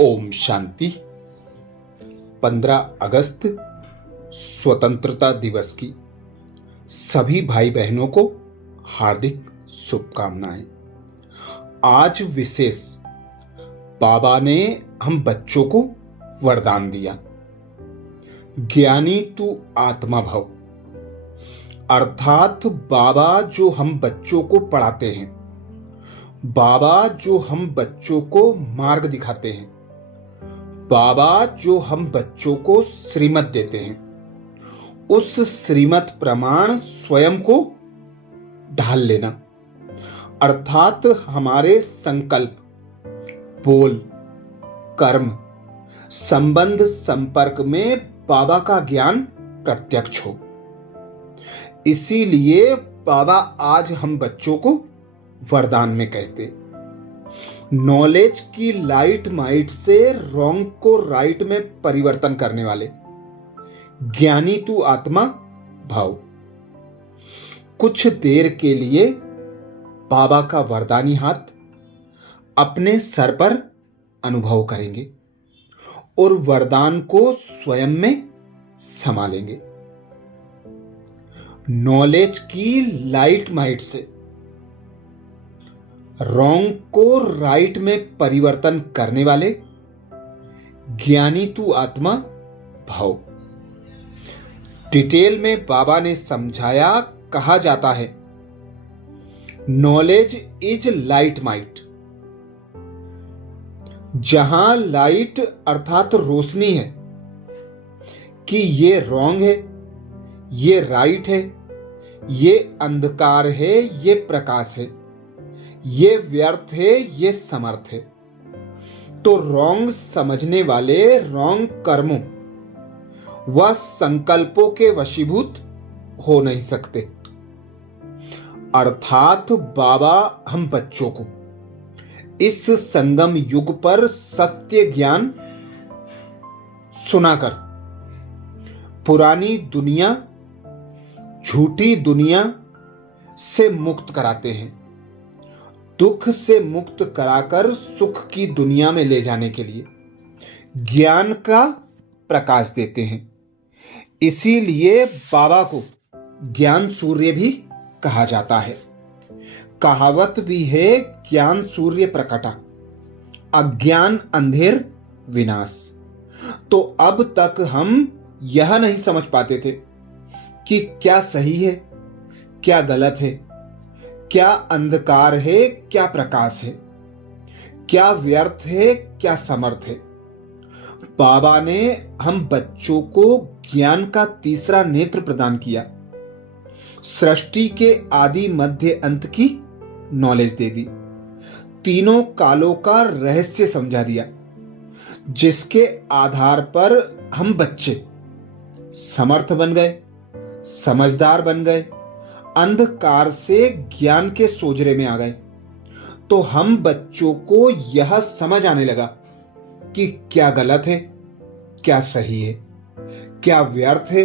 ओम शांति। 15 अगस्त स्वतंत्रता दिवस की सभी भाई बहनों को हार्दिक शुभकामनाएं। आज विशेष बाबा ने हम बच्चों को वरदान दिया, ज्ञानी तू आत्मा भव। अर्थात बाबा जो हम बच्चों को पढ़ाते हैं, बाबा जो हम बच्चों को मार्ग दिखाते हैं, बाबा जो हम बच्चों को श्रीमत देते हैं, उस श्रीमत प्रमाण स्वयं को ढाल लेना। अर्थात हमारे संकल्प, बोल, कर्म, संबंध, संपर्क में बाबा का ज्ञान प्रत्यक्ष हो। इसीलिए बाबा आज हम बच्चों को वरदान में कहते, नॉलेज की लाइट माइट से रॉन्ग को राइट में परिवर्तन करने वाले ज्ञानी तू आत्मा भाव। कुछ देर के लिए बाबा का वरदानी हाथ अपने सर पर अनुभव करेंगे और वरदान को स्वयं में समा लेंगे। नॉलेज की लाइट माइट से रॉन्ग को राइट में परिवर्तन करने वाले ज्ञानी तू आत्मा भाव। डिटेल में बाबा ने समझाया, कहा जाता है नॉलेज इज लाइट माइट। जहां लाइट अर्थात रोशनी है कि ये रॉन्ग है, ये राइट है, ये अंधकार है, ये प्रकाश है, ये व्यर्थ है, ये समर्थ है, तो रॉन्ग समझने वाले रॉन्ग कर्मों व संकल्पों के वशीभूत हो नहीं सकते। अर्थात बाबा हम बच्चों को इस संगम युग पर सत्य ज्ञान सुनाकर पुरानी दुनिया, झूठी दुनिया से मुक्त कराते हैं, दुख से मुक्त कराकर सुख की दुनिया में ले जाने के लिए ज्ञान का प्रकाश देते हैं। इसीलिए बाबा को ज्ञान सूर्य भी कहा जाता है। कहावत भी है, ज्ञान सूर्य प्रकटा, अज्ञान अंधेर विनाश। तो अब तक हम यह नहीं समझ पाते थे कि क्या सही है, क्या गलत है, क्या अंधकार है, क्या प्रकाश है, क्या व्यर्थ है, क्या समर्थ है। बाबा ने हम बच्चों को ज्ञान का तीसरा नेत्र प्रदान किया, सृष्टि के आदि मध्य अंत की नॉलेज दे दी, तीनों कालों का रहस्य समझा दिया, जिसके आधार पर हम बच्चे समर्थ बन गए, समझदार बन गए, अंधकार से ज्ञान के सोजरे में आ गए। तो हम बच्चों को यह समझ आने लगा कि क्या गलत है, क्या सही है, क्या व्यर्थ है,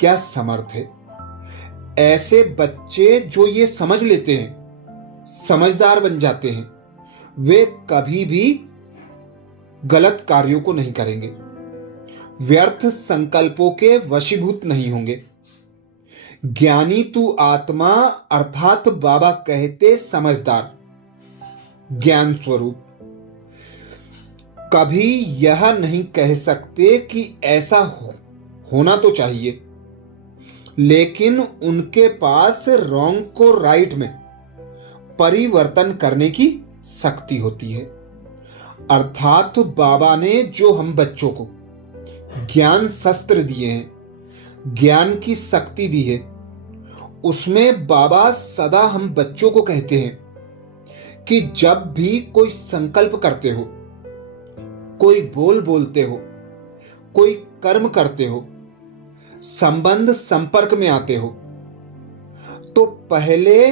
क्या समर्थ है। ऐसे बच्चे जो ये समझ लेते हैं, समझदार बन जाते हैं, वे कभी भी गलत कार्यों को नहीं करेंगे, व्यर्थ संकल्पों के वशीभूत नहीं होंगे। ज्ञानी तू आत्मा अर्थात बाबा कहते समझदार, ज्ञान स्वरूप, कभी यह नहीं कह सकते कि ऐसा होना तो चाहिए, लेकिन उनके पास रॉन्ग को राइट में परिवर्तन करने की शक्ति होती है। अर्थात बाबा ने जो हम बच्चों को ज्ञान शस्त्र दिए हैं, ज्ञान की शक्ति दी है, उसमें बाबा सदा हम बच्चों को कहते हैं कि जब भी कोई संकल्प करते हो, कोई बोल बोलते हो, कोई कर्म करते हो, संबंध संपर्क में आते हो, तो पहले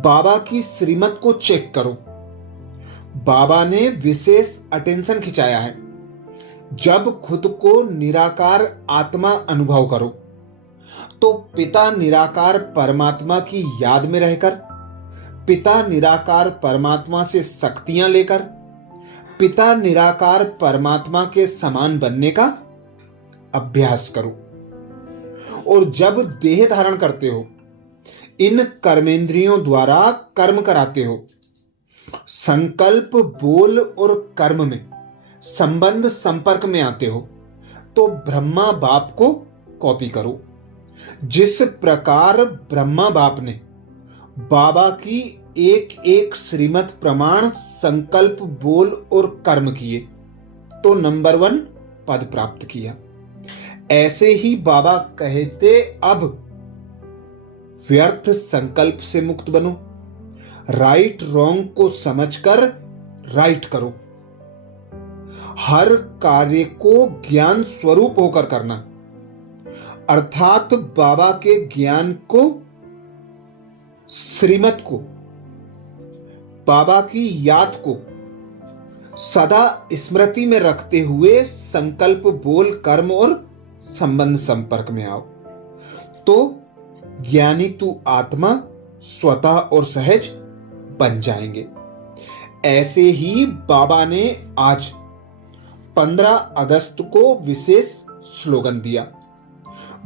बाबा की श्रीमत को चेक करो। बाबा ने विशेष अटेंशन खिंचाया है, जब खुद को निराकार आत्मा अनुभव करो, तो पिता निराकार परमात्मा की याद में रहकर, पिता निराकार परमात्मा से शक्तियां लेकर, पिता निराकार परमात्मा के समान बनने का अभ्यास करो। और जब देह धारण करते हो, इन कर्मेंद्रियों द्वारा कर्म कराते हो, संकल्प, बोल और कर्म में संबंध संपर्क में आते हो, तो ब्रह्मा बाप को कॉपी करो। जिस प्रकार ब्रह्मा बाप ने बाबा की एक एक श्रीमत प्रमाण संकल्प, बोल और कर्म किए तो नंबर 1 पद प्राप्त किया, ऐसे ही बाबा कहते अब व्यर्थ संकल्प से मुक्त बनो। राइट रॉन्ग को समझकर राइट करो। हर कार्य को ज्ञान स्वरूप होकर करना, अर्थात बाबा के ज्ञान को, श्रीमत को, बाबा की याद को सदा स्मृति में रखते हुए संकल्प, बोल, कर्म और संबंध संपर्क में आओ, तो ज्ञानी तू आत्मा स्वतः और सहज बन जाएंगे। ऐसे ही बाबा ने आज 15 अगस्त को विशेष स्लोगन दिया।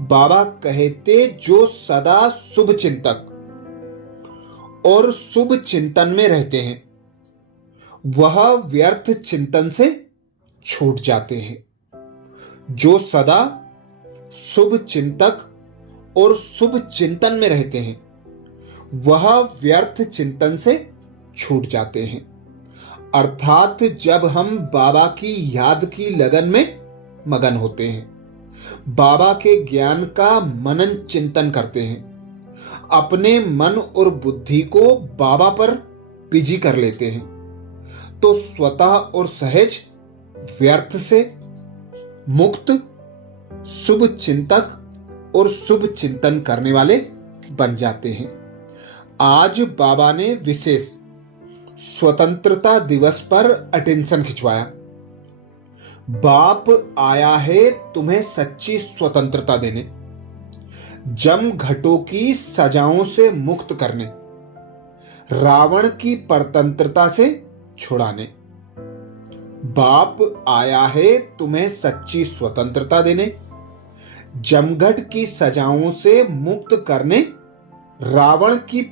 बाबा कहते जो सदा शुभ चिंतक और शुभ चिंतन में रहते हैं वह व्यर्थ चिंतन से छूट जाते हैं। जो सदा शुभ चिंतक और शुभ चिंतन में रहते हैं वह व्यर्थ चिंतन से छूट जाते हैं। अर्थात जब हम बाबा की याद की लगन में मगन होते हैं, बाबा के ज्ञान का मनन चिंतन करते हैं, अपने मन और बुद्धि को बाबा पर बिजी कर लेते हैं, तो स्वतः और सहज व्यर्थ से मुक्त शुभ चिंतक और शुभ चिंतन करने वाले बन जाते हैं। आज बाबा ने विशेष स्वतंत्रता दिवस पर अटेंशन खिंचवाया। बाप आया है तुम्हें सच्ची स्वतंत्रता देने, जम घटों की सजाओं से मुक्त करने, रावण की परतंत्रता से छुड़ाने। बाप आया है तुम्हें सच्ची स्वतंत्रता देने, जमघट की सजाओं से मुक्त करने, रावण की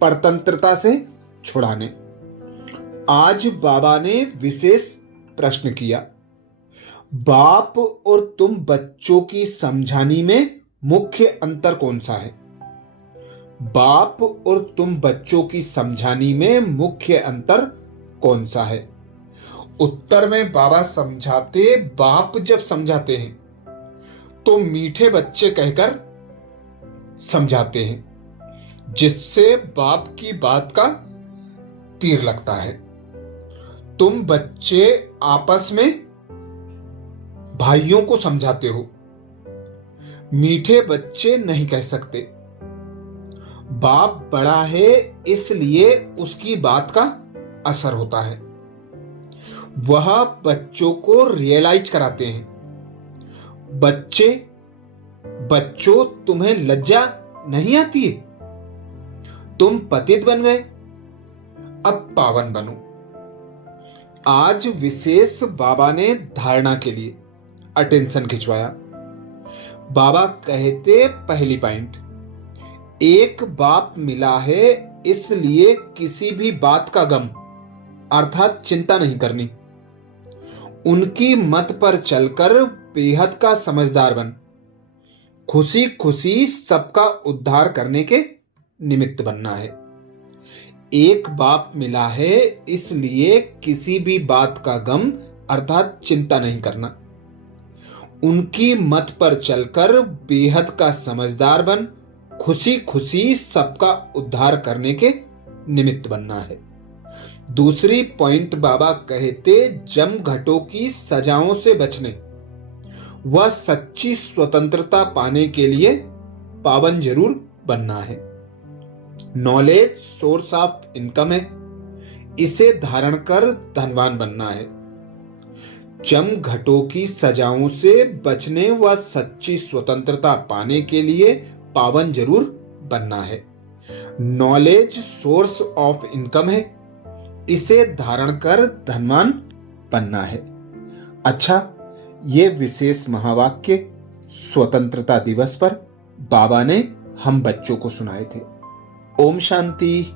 परतंत्रता से छुड़ाने। आज बाबा ने विशेष प्रश्न किया, बाप और तुम बच्चों की समझानी में मुख्य अंतर कौन सा है? बाप और तुम बच्चों की समझानी में मुख्य अंतर कौन सा है? उत्तर में बाबा समझाते, बाप जब समझाते हैं तो मीठे बच्चे कहकर समझाते हैं, जिससे बाप की बात का तीर लगता है। तुम बच्चे आपस में भाइयों को समझाते हो, मीठे बच्चे नहीं कह सकते। बाप बड़ा है इसलिए उसकी बात का असर होता है। वह बच्चों को रियलाइज कराते हैं। बच्चों तुम्हें लज्जा नहीं आती? तुम पतित बन गए, अब पावन बनो। आज विशेष बाबा ने धारणा के लिए अटेंशन खिंचवाया। बाबा कहते पहली पॉइंट, एक बाप मिला है इसलिए किसी भी बात का गम अर्थात चिंता नहीं करनी। उनकी मत पर चलकर बेहद का समझदार बन खुशी खुशी सबका उद्धार करने के निमित्त बनना है। एक बाप मिला है इसलिए किसी भी बात का गम अर्थात चिंता नहीं करना। उनकी मत पर चलकर बेहद का समझदार बन खुशी खुशी सबका उद्धार करने के निमित्त बनना है। दूसरी पॉइंट बाबा कहते जम घटों की सजाओं से बचने व सच्ची स्वतंत्रता पाने के लिए पावन जरूर बनना है। नॉलेज सोर्स ऑफ इनकम है, इसे धारण कर धनवान बनना है। जम घटों की सजाओं से बचने व सच्ची स्वतंत्रता पाने के लिए पावन जरूर बनना है। नॉलेज सोर्स ऑफ इनकम है, इसे धारण कर धनवान बनना है। अच्छा, ये विशेष महावाक्य स्वतंत्रता दिवस पर बाबा ने हम बच्चों को सुनाए थे। ओम शांति।